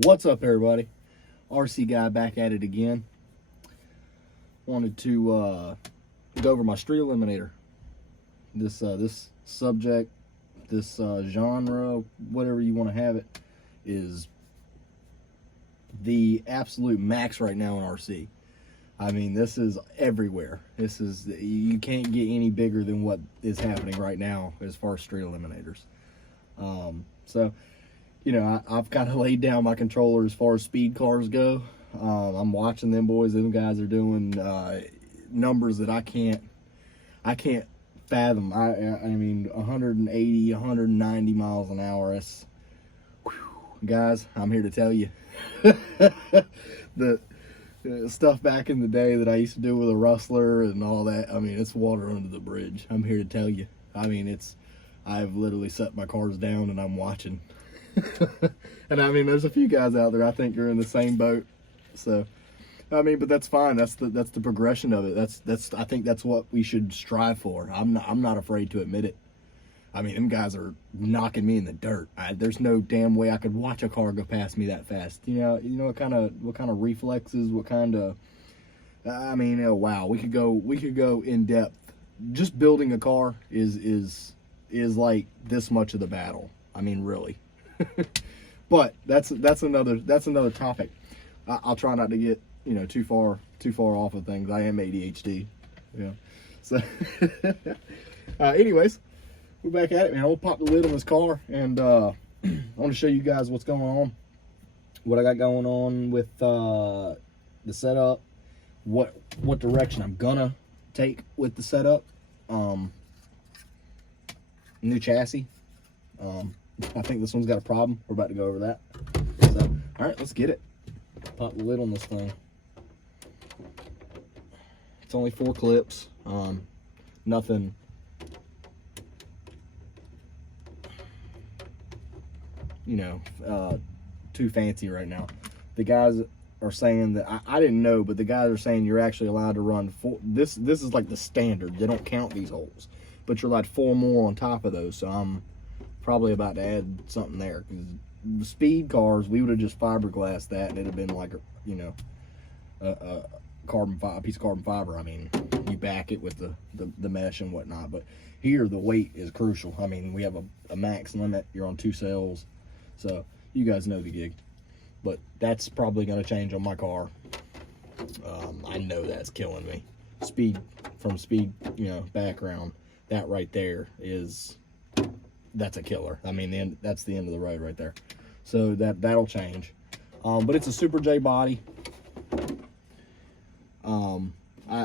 What's up, everybody? RC guy back at it again. Wanted to go over my Street Eliminator. This subject, this genre, whatever you want to have it, is the absolute max right now in RC. I mean, this is everywhere. You can't get any bigger than what is happening right now as far as Street Eliminators. So, you know, I've kind of laid down my controller as far as speed cars go. I'm watching them boys. Them guys are doing numbers that I can't fathom. I mean, 180, 190 miles an hour. That's, whew, guys, I'm here to tell you. the stuff back in the day that I used to do with a Rustler and all that, I mean, it's water under the bridge. I'm here to tell you. I mean, I've literally set my cars down and I'm watching. And I mean, there's a few guys out there I think are in the same boat. So, I mean, but that's fine. That's the progression of it. I think that's what we should strive for. I'm not afraid to admit it. I mean, them guys are knocking me in the dirt. There's no damn way I could watch a car go past me that fast. You know what kind of reflexes, what kind of, I mean, wow, we could go in depth. Just building a car is like this much of the battle. I mean, really. But that's another topic. I'll try not to get, you know, too far off of things. I am ADHD. Yeah. So anyways, we're back at it, man. I'll pop the lid on this car and I want to show you guys what's going on, what I got going on with the setup, what direction I'm gonna take with the setup. New chassis. I think this one's got a problem. We're about to go over that. So, all right, let's get it. Pop the lid on this thing. It's only 4 clips. Nothing. You know, too fancy right now. The guys are saying that I didn't know, but the guys are saying you're actually allowed to run 4. This is like the standard. They don't count these holes, but you're allowed 4 more on top of those. So I'm probably about to add something there, because the speed cars, we would have just fiberglassed that and it'd have been like a piece of carbon fiber. I mean, you back it with the mesh and whatnot, but here the weight is crucial. I mean, we have a max limit. You're on 2 cells, so you guys know the gig. But that's probably going to change on my car. I know that's killing me. Speed, you know, background, that right there that's a killer. I mean, that's the end of the road right there. So that'll change. But it's a Super J body. I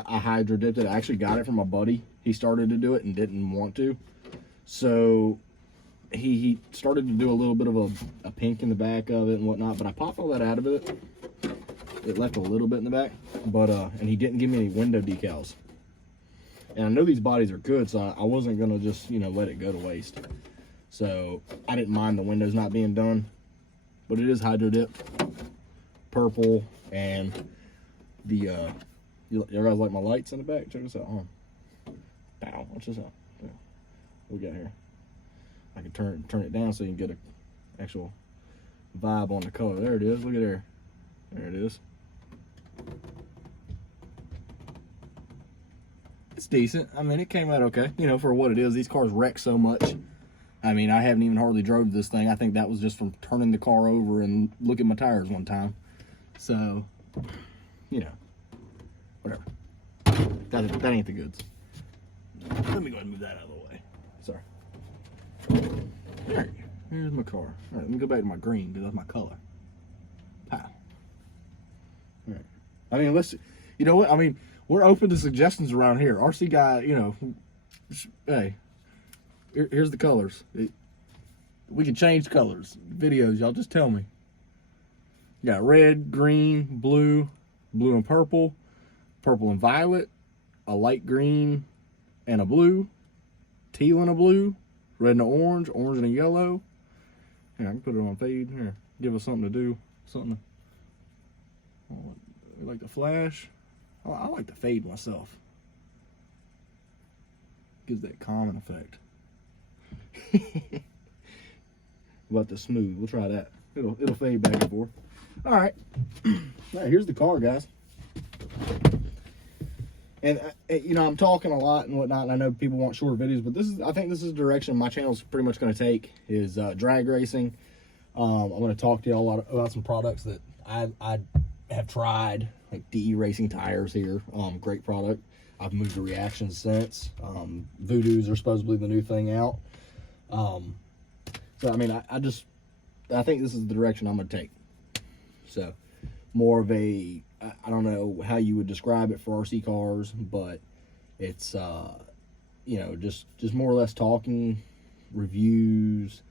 hydro dipped it. I actually got it from a buddy. He started to do it and didn't want to. So he started to do a little bit of a pink in the back of it and whatnot, but I popped all that out of it. It left a little bit in the back, but and he didn't give me any window decals. And I know these bodies are good, so I wasn't gonna just, you know, let it go to waste. So I didn't mind the windows not being done, but it is hydro dipped, purple, and the you guys like my lights in the back? Check this out. Bow. Watch this out. Yeah. What we got here? I can turn it down so you can get an actual vibe on the color. There it is. Look at there. There it is. It's decent. I mean, it came out okay. You know, for what it is. These cars wreck so much. I mean, I haven't even hardly drove this thing. I think that was just from turning the car over and looking at my tires one time. So, you know, whatever. That ain't the goods. Let me go ahead and move that out of the way. Sorry. All right, here's my car. All right, let me go back to my green, because that's my color. Pow. All right. I mean, you know what? I mean, we're open to suggestions around here. RC guy, you know, hey, here's the colors. We can change colors. Videos, y'all just tell me. You got red, green, blue, blue and purple, purple and violet, a light green and a blue, teal and a blue, red and an orange, orange and a yellow. Here, I can put it on fade. Here, give us something to do. Something to, we like the flash. I like the fade myself. Gives that calming effect. What about the smooth? We'll try that. it'll fade back and forth. All right. All right, here's the car, guys. And you know, I'm talking a lot and whatnot, and I know people want short videos, but I think this is the direction my channel's pretty much going to take, is drag racing. I'm going to talk to y'all a lot about some products that I have tried, like DE Racing tires here. Great product. I've moved to Reactions since. Voodoos are supposedly the new thing out. So I mean, I think this is the direction I'm going to take. So more of a, I don't know how you would describe it for RC cars, but it's you know, just more or less talking, reviews,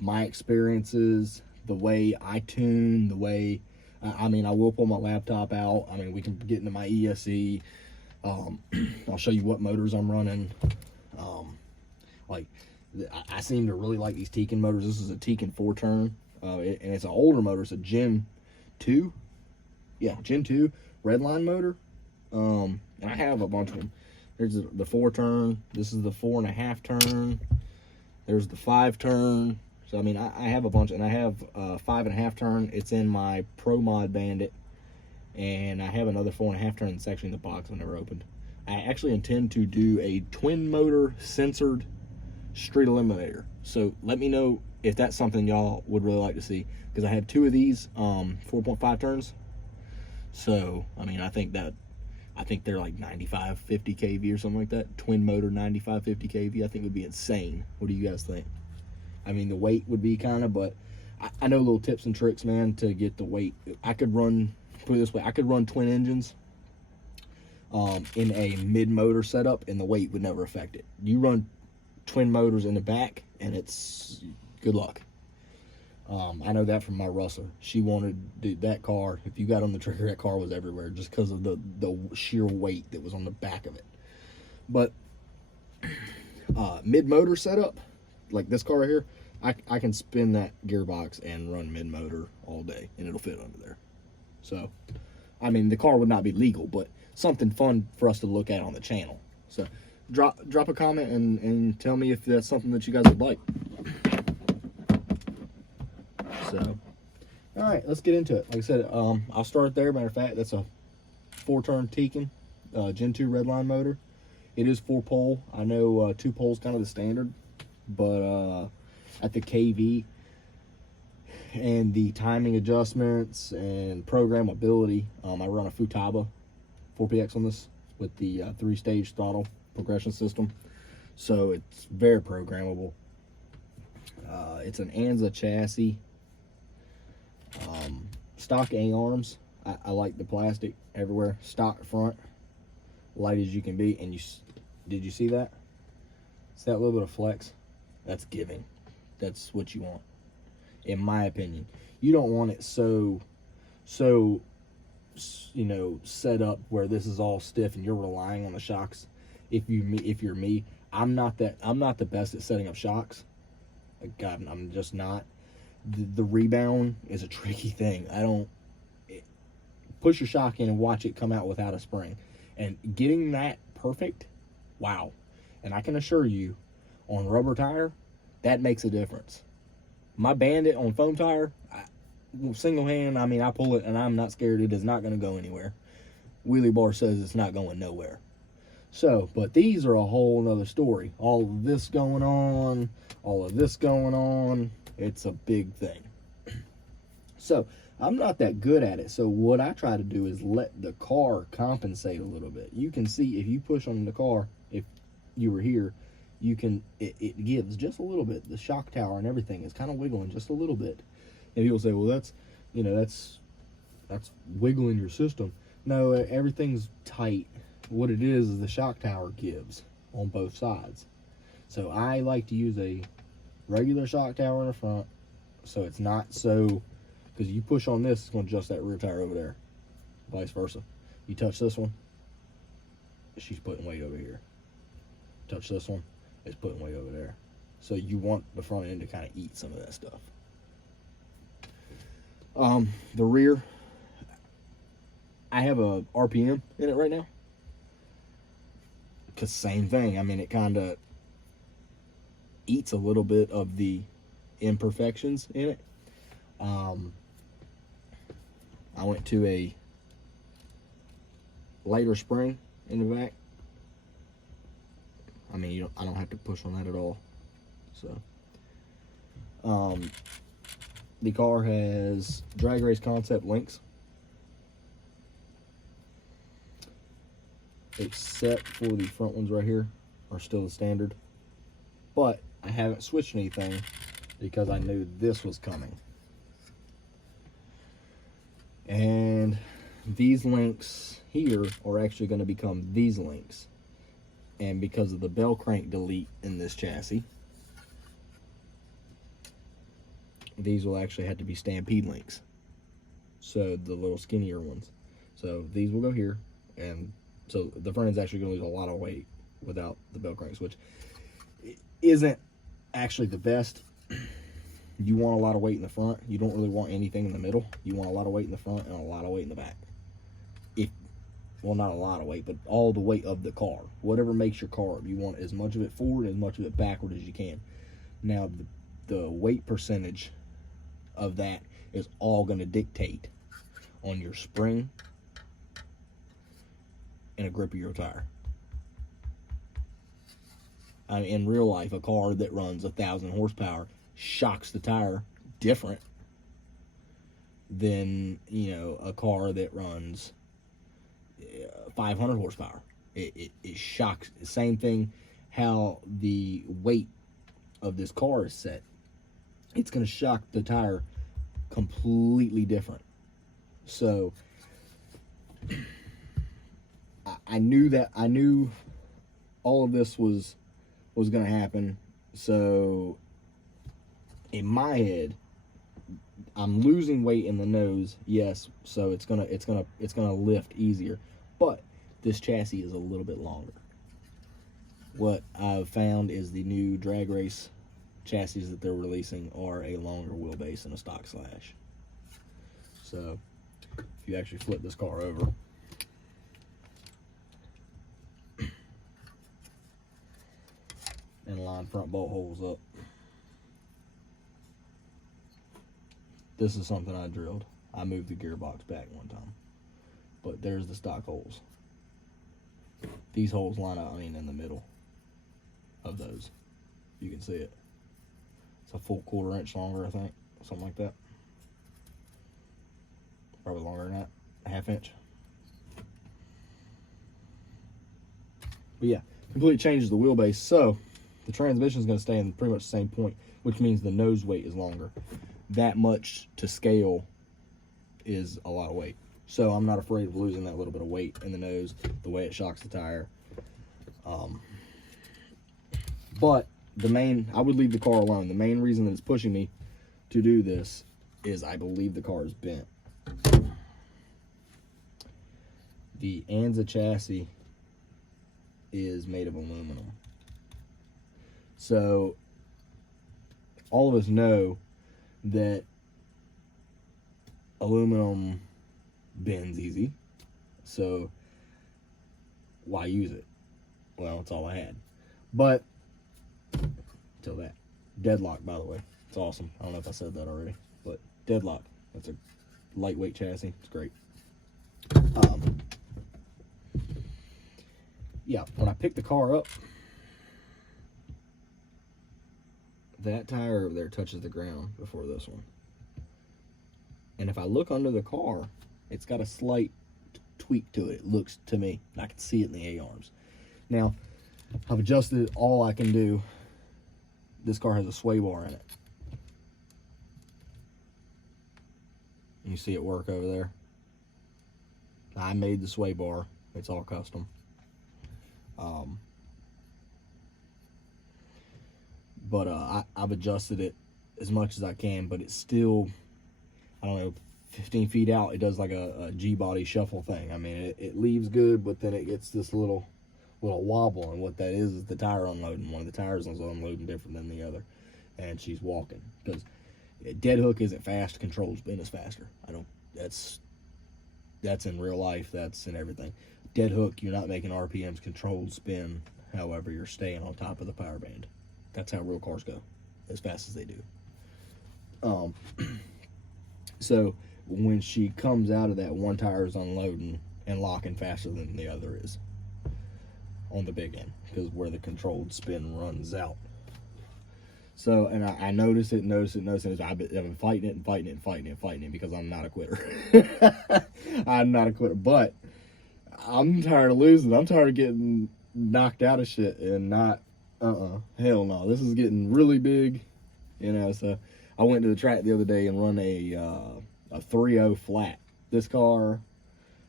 my experiences, the way I tune, the way I mean, I will pull my laptop out. I mean, we can get into my ESC. I'll show you what motors I'm running. Like, I seem to really like these Tekin motors. This is a Tekin 4-turn, and it's an older motor. It's a Gen 2. Yeah, Gen 2 Redline motor. I have a bunch of them. There's the 4-turn. This is the 4.5-turn. There's the 5-turn. So, I mean, I have a bunch, and I have a 5.5-turn. It's in my Pro Mod Bandit, and I have another 4.5-turn that's actually in the box I've never opened. I actually intend to do a twin motor censored Street Eliminator. So let me know if that's something y'all would really like to see, because I have 2 of these 4.5 turns. So, I mean, I think they're like 9550 kV or something like that. Twin motor 9550 kV, I think would be insane. What do you guys think? I mean, the weight would be kind of, but I know little tips and tricks, man, to get the weight. I could run, put it this way, I could run twin engines in a mid-motor setup, and the weight would never affect it. You run twin motors in the back, and it's good luck. I know that from my Russell. She wanted that car. If you got on the trigger, that car was everywhere just because of the sheer weight that was on the back of it. But mid-motor setup, like this car right here, I can spin that gearbox and run mid-motor all day, and it'll fit under there. So, I mean, the car would not be legal, but something fun for us to look at on the channel. So, drop a comment and tell me if that's something that you guys would like. So, all right, let's get into it. Like I said, I'll start there. Matter of fact, that's a 4-turn Tekin Gen 2 Redline motor. It is 4-pole. I know 2 poles kind of the standard, but at the KV and the timing adjustments and programmability, I run a Futaba 4PX on this with the 3-stage throttle progression system, so it's very programmable. It's an Anza chassis. Stock A-arms. I like the plastic everywhere. Stock front, light as you can be. And did you see that? It's that little bit of flex. That's giving. That's what you want, in my opinion. You don't want it so you know, set up where this is all stiff and you're relying on the shocks. If you're me, I'm not the best at setting up shocks. God, I'm just not. The rebound is a tricky thing. Push your shock in and watch it come out without a spring, and getting that perfect, wow. And I can assure you, on rubber tire, that makes a difference. My Bandit on foam tire, single hand, I mean, I pull it and I'm not scared. It is not going to go anywhere. Wheelie bar says it's not going nowhere. So, but these are a whole nother story. All of this going on, all of this going on. It's a big thing. So, I'm not that good at it. So, what I try to do is let the car compensate a little bit. You can see if you push on the car, if you were here, you can, it gives just a little bit. The shock tower and everything is kind of wiggling just a little bit. And people say, well, that's, you know, that's wiggling your system. No, everything's tight. What it is the shock tower gives on both sides. So I like to use a regular shock tower in the front, so it's not so, because you push on this, it's going to adjust that rear tire over there. Vice versa. You touch this one, she's putting weight over here. Touch this one, it's putting weight over there. So you want the front end to kind of eat some of that stuff. The rear, I have a RPM in it right now. Because same thing. I mean, it kind of eats a little bit of the imperfections in it. I went to a lighter spring in the back. I mean, I don't have to push on that at all. So, the car has drag race concept links, except for the front ones right here are still the standard. But I haven't switched anything because I knew this was coming. And these links here are actually going to become these links. And because of the bell crank delete in this chassis, these will actually have to be stampede links. So the little skinnier ones. So these will go here. And so the front end's actually going to lose a lot of weight without the bell cranks, which isn't actually the best. You want a lot of weight in the front. You don't really want anything in the middle. You want a lot of weight in the front and a lot of weight in the back. Well, not a lot of weight, but all the weight of the car. Whatever makes your car, you want as much of it forward and as much of it backward as you can. Now, the weight percentage of that is all going to dictate on your spring and a grip of your tire. I mean, in real life, a car that runs 1,000 horsepower shocks the tire different than, you know, a car that runs 500 horsepower. It shocks. Same thing, how the weight of this car is set. It's going to shock the tire completely different. So I knew all of this was going to happen. So in my head, I'm losing weight in the nose, yes, so it's gonna lift easier, but this chassis is a little bit longer. What I've found is the new drag race chassis that they're releasing are a longer wheelbase than a stock slash. So if you actually flip this car over, and line front bolt holes up, this is something I drilled. I moved the gearbox back one time. But there's the stock holes. These holes line up, I mean, in the middle of those. You can see it. It's a full 1/4 inch longer, I think. Something like that. Probably longer than that. A 1/2 inch. But yeah, completely changes the wheelbase. So, the transmission is going to stay in pretty much the same point, which means the nose weight is longer. That much to scale is a lot of weight. So I'm not afraid of losing that little bit of weight in the nose, the way it shocks the tire. But I would leave the car alone. The main reason that it's pushing me to do this is I believe the car is bent. The Anza chassis is made of aluminum. So all of us know that aluminum bends easy, so why use it? Well, that's all I had. But till that deadlock, by the way, it's awesome. I don't know if I said that already, but deadlock, that's a lightweight chassis. It's great. Yeah, when I picked the car up, that tire over there touches the ground before this one. And if I look under the car, it's got a slight tweak to it. It looks to me. I can see it in the A-arms. Now, I've adjusted it all I can do. This car has a sway bar in it. You see it work over there? I made the sway bar. It's all custom. But I've adjusted it as much as I can, but it's still, I don't know, 15 feet out, it does like a G-body shuffle thing. I mean, it leaves good, but then it gets this little wobble, and what that is the tire unloading. One of the tires is unloading different than the other, and she's walking. Because dead hook isn't fast, control spin is faster. That's in real life, that's in everything. Dead hook, you're not making RPMs, controlled spin, however, you're staying on top of the power band. That's how real cars go, as fast as they do. So when she comes out of that, one tire is unloading and locking faster than the other is on the big end, because where the controlled spin runs out. So, and I noticed it. I've been fighting it because I'm not a quitter. I'm not a quitter, but I'm tired of losing. I'm tired of getting knocked out of shit and not, hell no. This is getting really big, so I went to the track the other day and run a 3.0 flat. This car,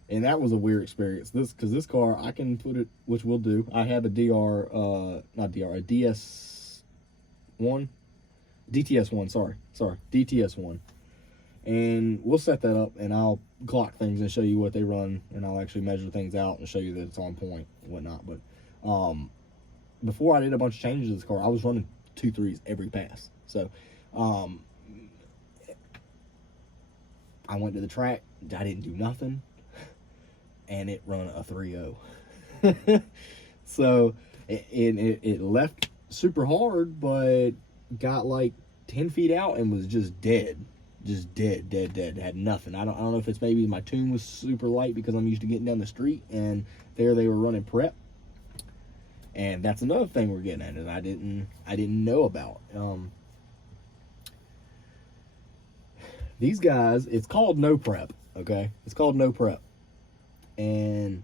and that was a weird experience. Because this car, I can put it, which we'll do. I have a a DTS1, sorry, DTS1. And we'll set that up, and I'll clock things and show you what they run, and I'll actually measure things out and show you that it's on point and whatnot. But before I did a bunch of changes to this car, I was running 2.3s every pass. So I went to the track, I didn't do nothing, and it run a 3.0. So it left super hard, but got like 10 feet out and was just dead. Just dead. Had nothing. I don't know if it's maybe my tune was super light because I'm used to getting down the street, and there they were running prep. And that's another thing we're getting at, and I didn't know about. These guys, it's called no prep, okay? It's called no prep. And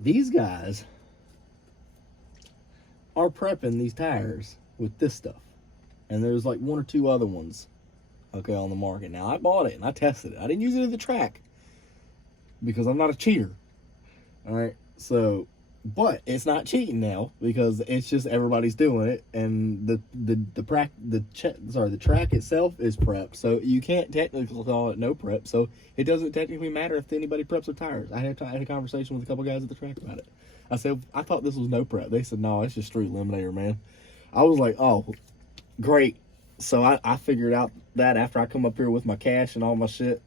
these guys are prepping these tires with this stuff. And there's like one or two other ones, okay, on the market. Now, I bought it and I tested it. I didn't use it at the track because I'm not a cheater. All right, so, but it's not cheating now because it's just everybody's doing it, and the track itself is prepped, so you can't technically call it no prep. So it doesn't technically matter if anybody preps their tires. I had a conversation with a couple guys at the track about it. I said, I thought this was no prep. They said, no, it's just Street Eliminator, man. I was like, oh, great. So I figured out that after I come up here with my cash and all my shit,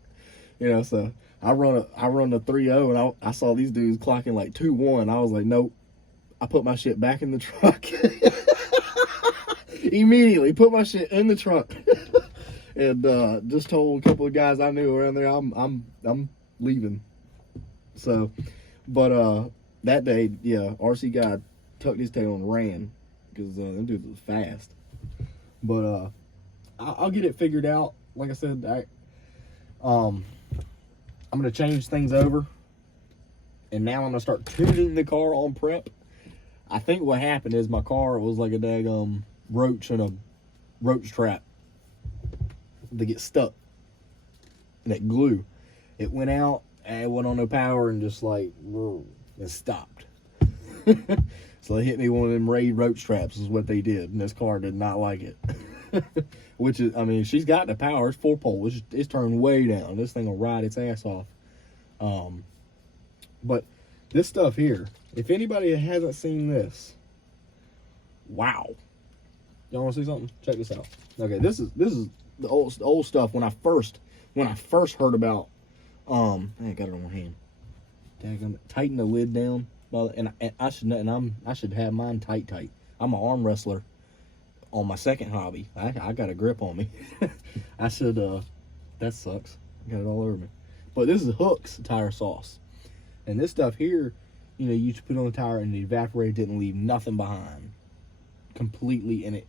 so I run the 3.0, and I saw these dudes clocking like 2.1. I was like, nope. I put my shit back in the truck. Immediately put my shit in the truck. And just told a couple of guys I knew around there I'm leaving. So, but that day, yeah, RC guy tucked his tail and ran because them dudes was fast. But I'll get it figured out. Like I said, I'm gonna change things over, and now I'm gonna start tuning the car on prep. I think what happened is my car was like a daggum roach in a roach trap. They get stuck, and that glue, it went out and it went on no power and just like and stopped. So they hit me one of them raid roach traps is what they did, and this car did not like it. Which is, I mean, she's got the power. It's 4-pole. It's turned way down. This thing will ride its ass off. But this stuff here, if anybody hasn't seen this, wow. Y'all want to see something? Check this out. Okay, this is the old stuff. When I first heard about, I got it on my hand. Daggum, tighten the lid down. And I should have mine tight. I'm an arm wrestler. On my second hobby, I got a grip on me. I should, that sucks. I got it all over me. But this is Hook's tire sauce. And this stuff here, you just put on the tire and it evaporated, didn't leave nothing behind. Completely, and it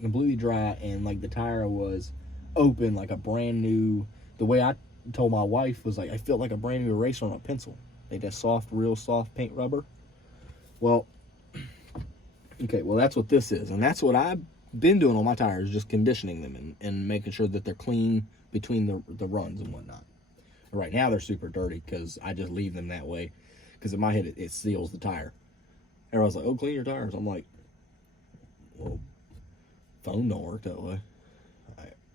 completely dry, and like the tire was open like a brand new, the way I told my wife was like, I felt like a brand new eraser on a pencil. Like that soft, real soft paint rubber. Well, okay, well, that's what this is. And that's what I've been doing on my tires, just conditioning them and making sure that they're clean between the runs and whatnot. Right now, they're super dirty because I just leave them that way. Because in my head, it seals the tire. Everyone's like, oh, clean your tires. I'm like, well, foam don't work that way.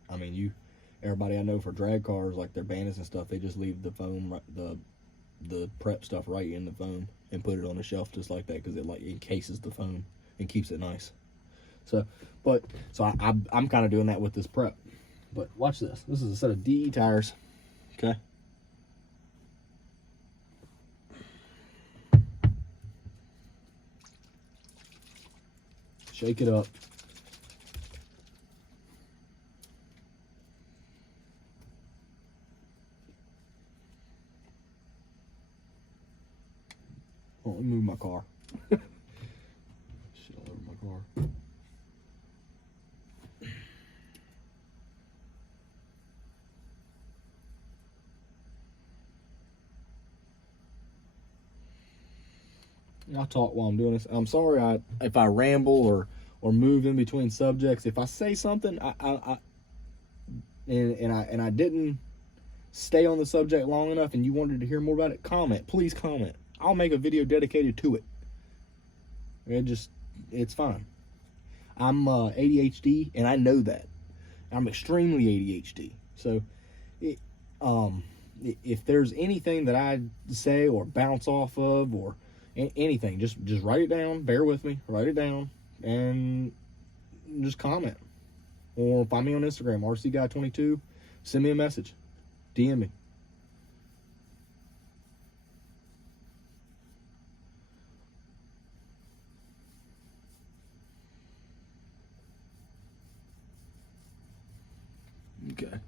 I mean, everybody I know for drag cars, like their bandits and stuff, they just leave the foam, the prep stuff right in the foam and put it on the shelf just like that because it like encases the foam and keeps it nice. So I'm kind of doing that with this prep. But watch this. This is a set of DE tires. Okay. Shake it up. car. Shit all over my car. I'll talk while I'm doing this. I'm sorry if I ramble or move in between subjects. If I say something, I didn't stay on the subject long enough and you wanted to hear more about it, comment. Please comment. I'll make a video dedicated to it. It's fine. I'm ADHD, and I know that. I'm extremely ADHD. So, if there's anything that I say or bounce off of or anything, just write it down. Bear with me. Write it down and just comment. Or find me on Instagram, RCGuy22. Send me a message. DM me. Okay.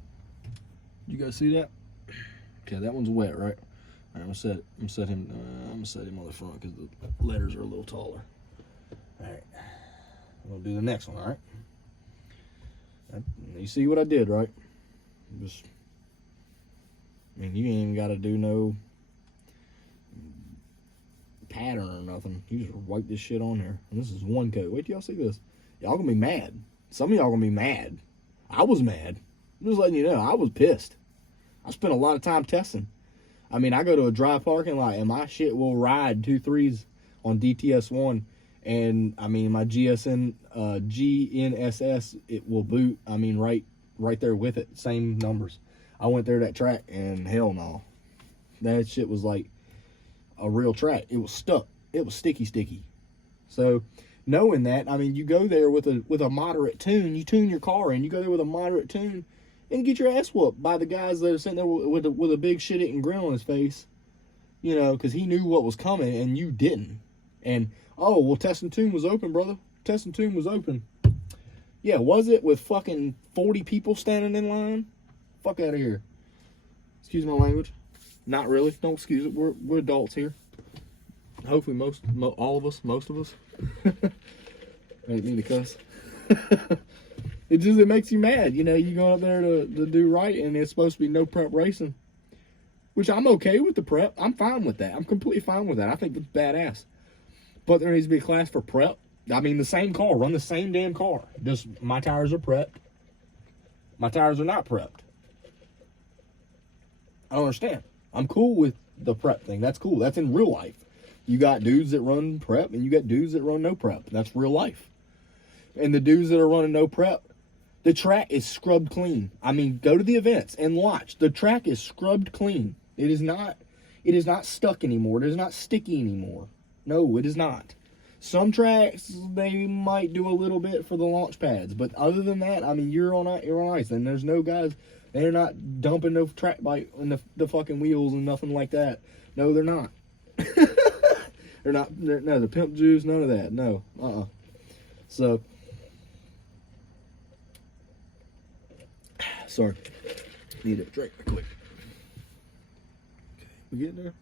You guys see that? Okay, that one's wet, right? All right, I'm gonna set him on the front because the letters are a little taller. All right, we'll do the next one. All right. You see what I did, right? Just, I mean, you ain't even got to do no pattern or nothing. You just wipe this shit on there, and this is one coat. Wait till y'all see this. Y'all gonna be mad. Some of y'all gonna be mad. I was mad. I'm just letting you know, I was pissed. I spent a lot of time testing. I mean, I go to a dry parking lot and my shit will ride 2.3s on DTS1, and I mean my GNSS it will boot. I mean right there with it, same numbers. I went there that track and hell no, that shit was like a real track. It was stuck. It was sticky. So knowing that, I mean, you go there with a moderate tune. You tune your car and you go there with a moderate tune and get your ass whooped by the guys that are sitting there with a big shit-eating grin on his face, you know, because he knew what was coming and you didn't. And, oh, well, Test and Tune was open, brother. Test and Tune was open. Yeah, was it with fucking 40 people standing in line? Fuck out of here. Excuse my language. Not really. Don't excuse it. We're adults here. Hopefully most of us. I didn't mean to cuss. It makes you mad. You know, you go up there to do right, and it's supposed to be no prep racing. Which I'm okay with the prep. I'm fine with that. I'm completely fine with that. I think that's badass. But there needs to be a class for prep. I mean, the same car. Run the same damn car. Just my tires are prepped. My tires are not prepped. I don't understand. I'm cool with the prep thing. That's cool. That's in real life. You got dudes that run prep, and you got dudes that run no prep. That's real life. And the dudes that are running no prep, the track is scrubbed clean. I mean, go to the events and watch. The track is scrubbed clean. It is not stuck anymore. It is not sticky anymore. No, it is not. Some tracks, they might do a little bit for the launch pads. But other than that, I mean, you're on ice. And there's no guys, they're not dumping no track bike in the fucking wheels and nothing like that. No, they're not. No, the pimp juice, none of that. No, So, sorry, need a drink real quick. Okay, we getting there?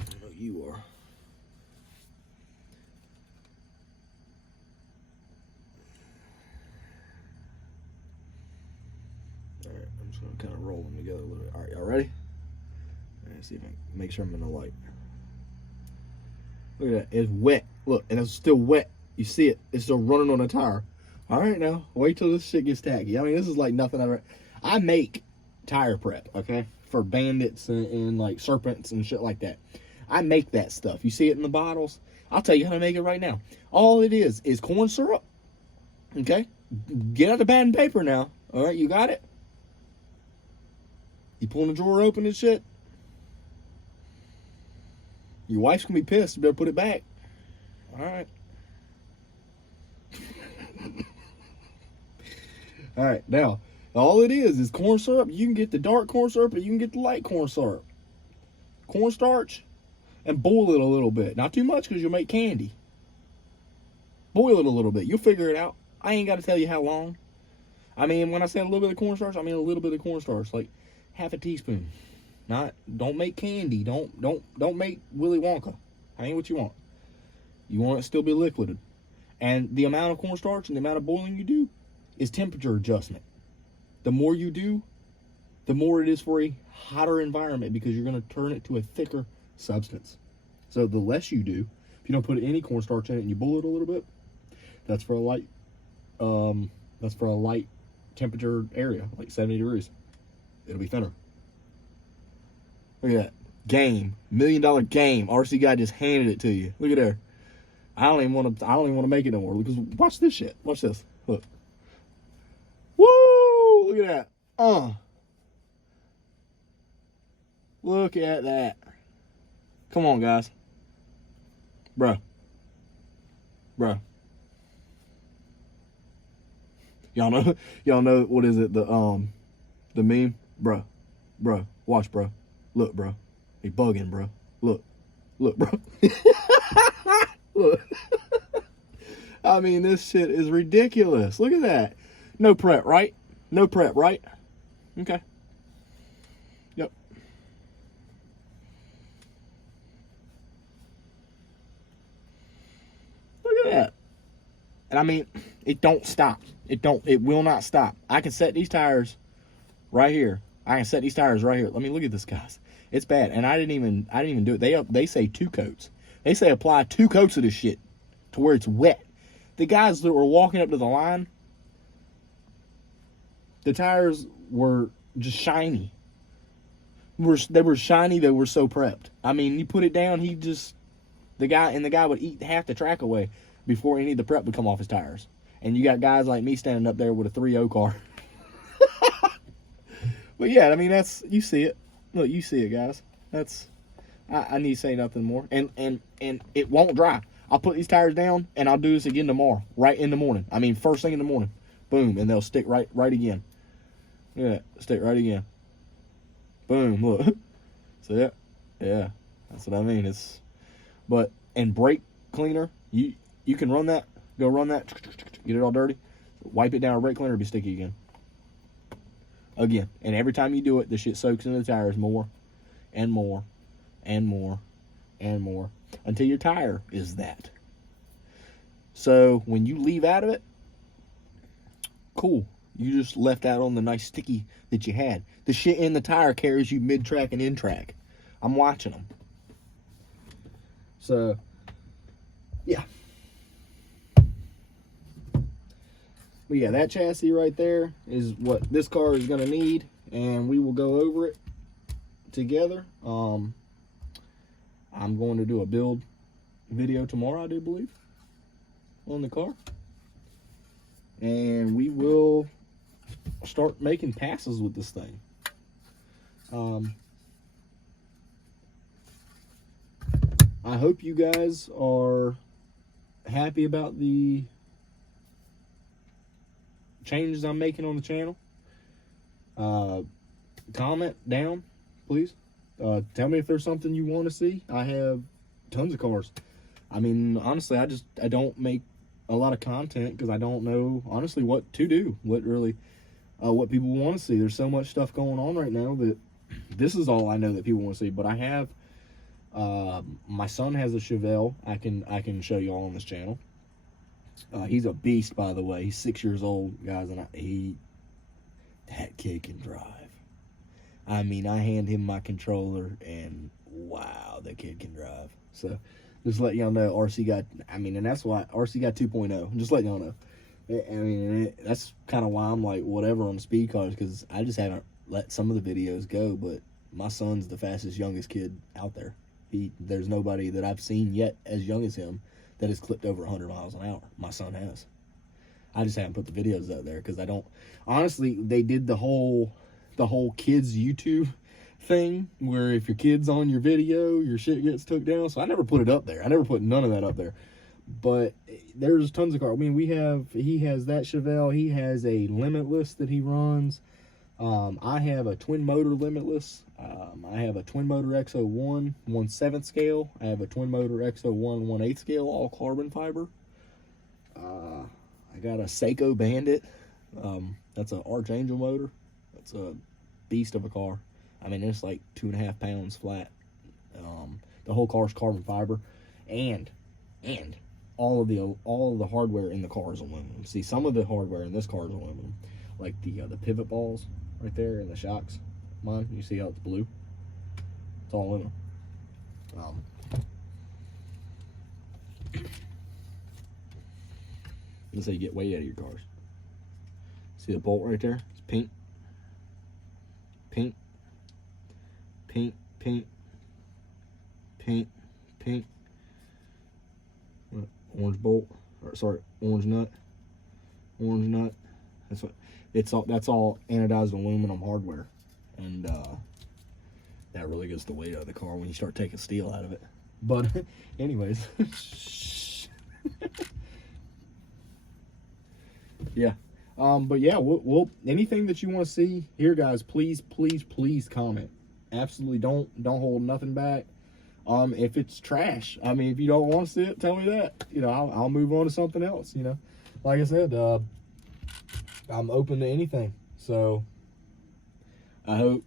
I know you are. All right, I'm just gonna kind of roll them together a little bit. All right, y'all ready? Let's see if I can make sure I'm in the light. Look at that. It's wet. Look, and it's still wet. You see it. It's still running on the tire. All right, now. Wait till this shit gets tacky. I mean, this is like nothing I've ever... I make tire prep, okay? For bandits and like serpents and shit like that. I make that stuff. You see it in the bottles? I'll tell you how to make it right now. All it is corn syrup. Okay? Get out the pad and paper now. All right, you got it? You pulling the drawer open and shit? Your wife's gonna be pissed. You better put it back. All right. All right. Now, all it is corn syrup. You can get the dark corn syrup, or you can get the light corn syrup. Cornstarch, and boil it a little bit. Not too much, because you'll make candy. Boil it a little bit. You'll figure it out. I ain't got to tell you how long. I mean, when I say a little bit of cornstarch, I mean a little bit of cornstarch, like half a teaspoon. Don't make candy. Don't make Willy Wonka. That ain't what you want. You want it to still be liquid. And the amount of cornstarch and the amount of boiling you do is temperature adjustment. The more you do, the more it is for a hotter environment, because you're going to turn it to a thicker substance. So the less you do, if you don't put any cornstarch in it and you boil it a little bit, that's for a light temperature area, like 70 degrees. It'll be thinner. Look at that. Game. $1 million game. RC guy just handed it to you. Look at there. I don't even want to make it no more, because watch this shit. Watch this. Look. Woo! Look at that. Look at that. Come on, guys. Bruh. Y'all know what is it? The meme? Bruh. Watch, bro. Look, bro. He bugging, bro. Look, bro. Look. I mean, this shit is ridiculous. Look at that. No prep, right? No prep, right? Okay. Yep. Look at that. And I mean, it don't stop. It will not stop. I can set these tires right here. Let me look at this, guys. It's bad. And I didn't even do it. They say 2 coats. They say apply 2 coats of this shit to where it's wet. The guys that were walking up to the line, the tires were just shiny. They were shiny. They were so prepped. I mean, you put it down, the guy would eat half the track away before any of the prep would come off his tires. And you got guys like me standing up there with a 3.0 car. But yeah, I mean, you see it. Look, you see it, guys. I need to say nothing more. And it won't dry. I'll put these tires down, and I'll do this again tomorrow, right in the morning. I mean, first thing in the morning. Boom, and they'll stick right again. Look at that, stick right again. Boom, look. See that? Yeah, that's what I mean. And brake cleaner, you can run that. Go run that. Get it all dirty. Wipe it down with brake cleaner, it'll be sticky again. And every time you do it, the shit soaks into the tires more and more and more and more until your tire is that. So when you leave out of it, cool. You just left out on the nice sticky that you had. The shit in the tire carries you mid-track and in-track. I'm watching them. So, yeah. But yeah, that chassis right there is what this car is going to need, and we will go over it together. I'm going to do a build video tomorrow, I do believe, on the car. And we will start making passes with this thing. I hope you guys are happy about the changes I'm making on the channel. Comment down, please. Tell me if there's something you want to see. I have tons of cars. I mean, honestly, I don't make a lot of content because I don't know, honestly, what to do. What people want to see. There's so much stuff going on right now that this is all I know that people want to see. But I have, my son has a Chevelle. I can show you all on this channel. He's a beast, by the way. He's 6 years old, guys, and that kid can drive. I mean, I hand him my controller, and wow, that kid can drive. So, just let y'all know, RC got, and that's why RC got 2.0. Just letting y'all know. I mean, that's kind of why I'm like, whatever on the speed cars, because I just haven't let some of the videos go, but my son's the fastest, youngest kid out there. There's nobody that I've seen yet as young as him that has clipped over 100 miles an hour. My son has. I just haven't put the videos out there because I don't. Honestly, they did the whole kids YouTube thing where if your kid's on your video, your shit gets took down. So I never put it up there. I never put none of that up there. But there's tons of cars. I mean, he has that Chevelle. He has a Limitless that he runs. I have a twin motor Limitless. I have a twin motor X01 1/7 scale. I have a twin motor X01 1/8 scale, all carbon fiber. I got a Seiko Bandit. That's an Archangel motor. That's a beast of a car. I mean, it's like 2.5 pounds flat. The whole car's carbon fiber, and all of the hardware in the car is aluminum. See, some of the hardware in this car is aluminum, like the pivot balls right there and the shocks. Mine, you see how it's blue? It's all aluminum. That's how you get weight out of your cars. See the bolt right there? It's pink, pink, pink, pink, pink, pink. Orange bolt, or sorry, orange nut. Orange nut. That's what it's all. That's all anodized aluminum hardware, and that really gets the weight out of the car when you start taking steel out of it. But anyways, yeah. But yeah, we'll anything that you want to see here, guys, please comment. Absolutely, don't hold nothing back. If it's trash, I mean, if you don't want to see it, tell me that. You know, I'll move on to something else. You know, like I said, I'm open to anything. So I hope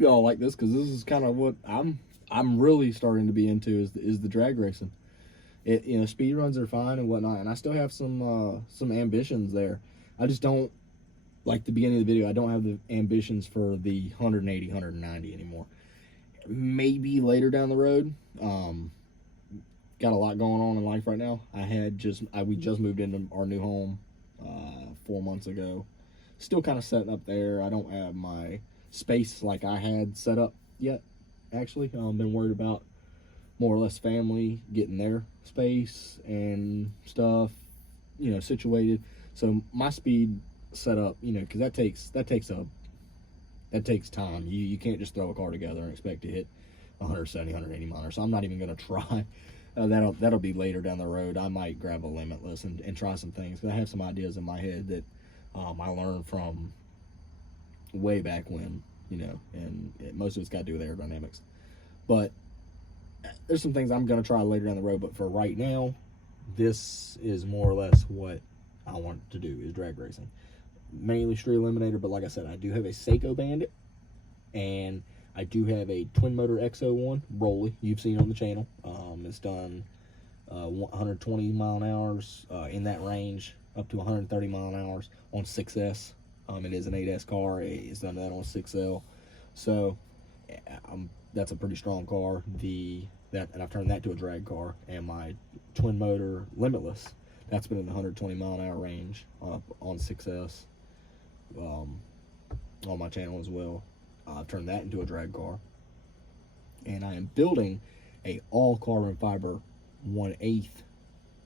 y'all like this, because this is kind of what I'm really starting to be into is the drag racing. You know, speed runs are fine and whatnot, and I still have some ambitions there. I just don't, like the beginning of the video, I don't have the ambitions for the 180, 190 anymore. Maybe later down the road. Got a lot going on in life right now. We just moved into our new home 4 months ago. Still kind of setting up there. I don't have my space like I had set up yet, actually. Been worried about more or less family getting their space and stuff, you know, situated. So my speed set up, you know, because that takes time. You can't just throw a car together and expect to hit 170, 180 miles. So I'm not even going to try. That'll be later down the road. I might grab a Limitless and try some things, because I have some ideas in my head that I learned from way back when, you know, and most of it's got to do with aerodynamics. But there's some things I'm going to try later down the road. But for right now, this is more or less what I want to do, is drag racing. Mainly Street Eliminator, but like I said, I do have a Seiko Bandit, and I do have a twin motor X01 Rolly. You've seen on the channel. It's done 120 mile an hours in that range, up to 130 mile an hours on 6S. It is an 8S car. It's done that on 6L. So that's a pretty strong car. And I've turned that to a drag car. And my twin motor Limitless, that's been in the 120 mile an hour range on 6S. On my channel as well. I've turned that into a drag car, and I am building a all carbon fiber 1/8.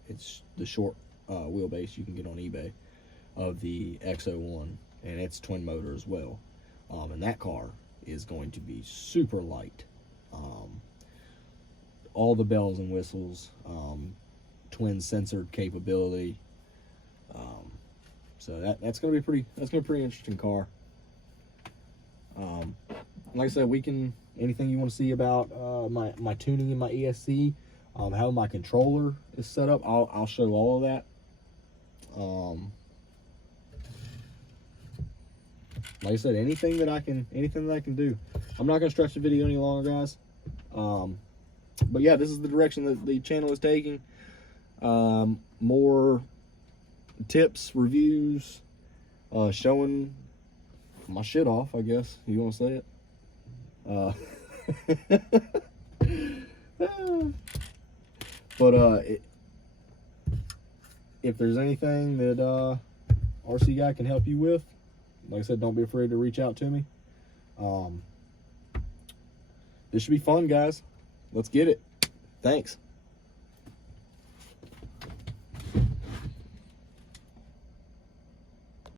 It's the short wheelbase you can get on eBay of the X01, and it's twin motor as well. And that car is going to be super light. All the bells and whistles, twin censored capability. So that's gonna be pretty interesting car. Like I said, anything you want to see about my tuning in my ESC, how my controller is set up, I'll show all of that. Like I said, anything that I can do. I'm not gonna stretch the video any longer, guys. But yeah, this is the direction that the channel is taking. More tips, reviews, showing my shit off, I guess you want to say it. But if there's anything that RC Guy can help you with, like I said, don't be afraid to reach out to me. This should be fun, guys. Let's get it. Thanks.